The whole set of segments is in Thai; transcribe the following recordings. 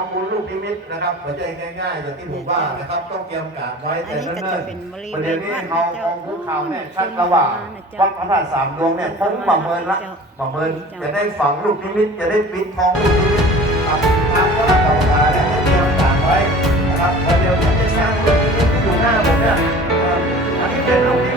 ข้อมูลลูกนิมิตนะครับหัวใจง่ายๆอย่างที่ผมว่านะครับต้องเตรียมการไว้แต่เนิ่นประเด็นนี้ทองของภูเขาเนี่ยชัดระหว่างวัดพระธาตุสามดวงเนี่ยผมประเมินละประเมินจะได้ฝังลูกนิมิตจะได้ปิดทองลูกครัดต่อมาเนี่ยเตรียมการไว้นะครับเดี๋ยวจะสร้างลูกนิมิตที่อยู่หน้าผมเนี่ยอันนี้เป็นลูก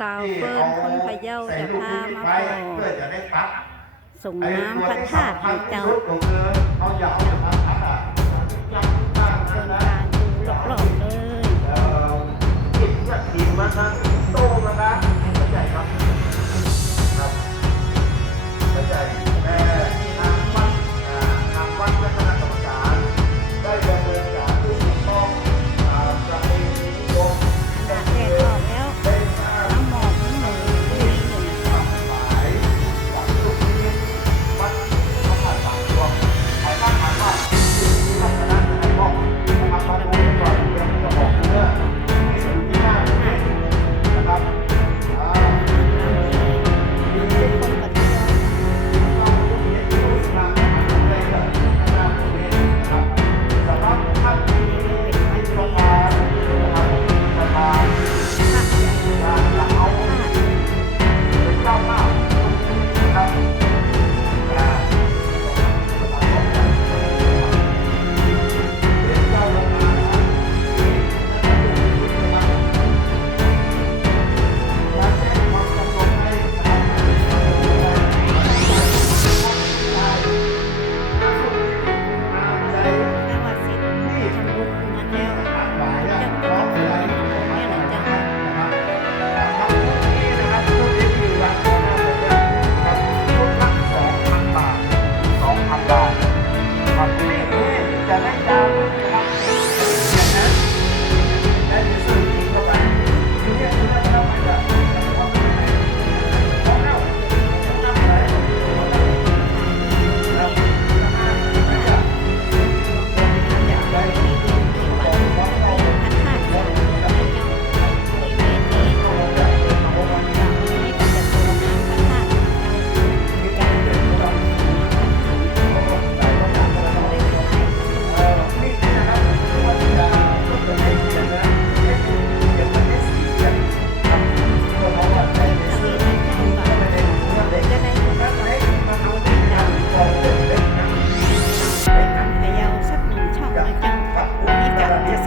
สาวเฟิร์นคนพะเยาจะพามาขอส่งน้ำพระธาตุเจ้า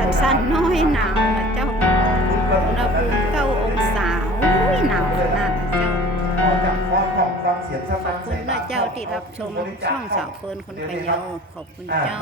ขันสั้นน้อยหนาวนะเจ้าอุณหภูมิเก้าองศาอุ้ยหนาวขนาดเจ้าขอบคุณนะเจ้าที่รับชมช่องสาวเฟินคนพะเยาขอบคุณเจ้า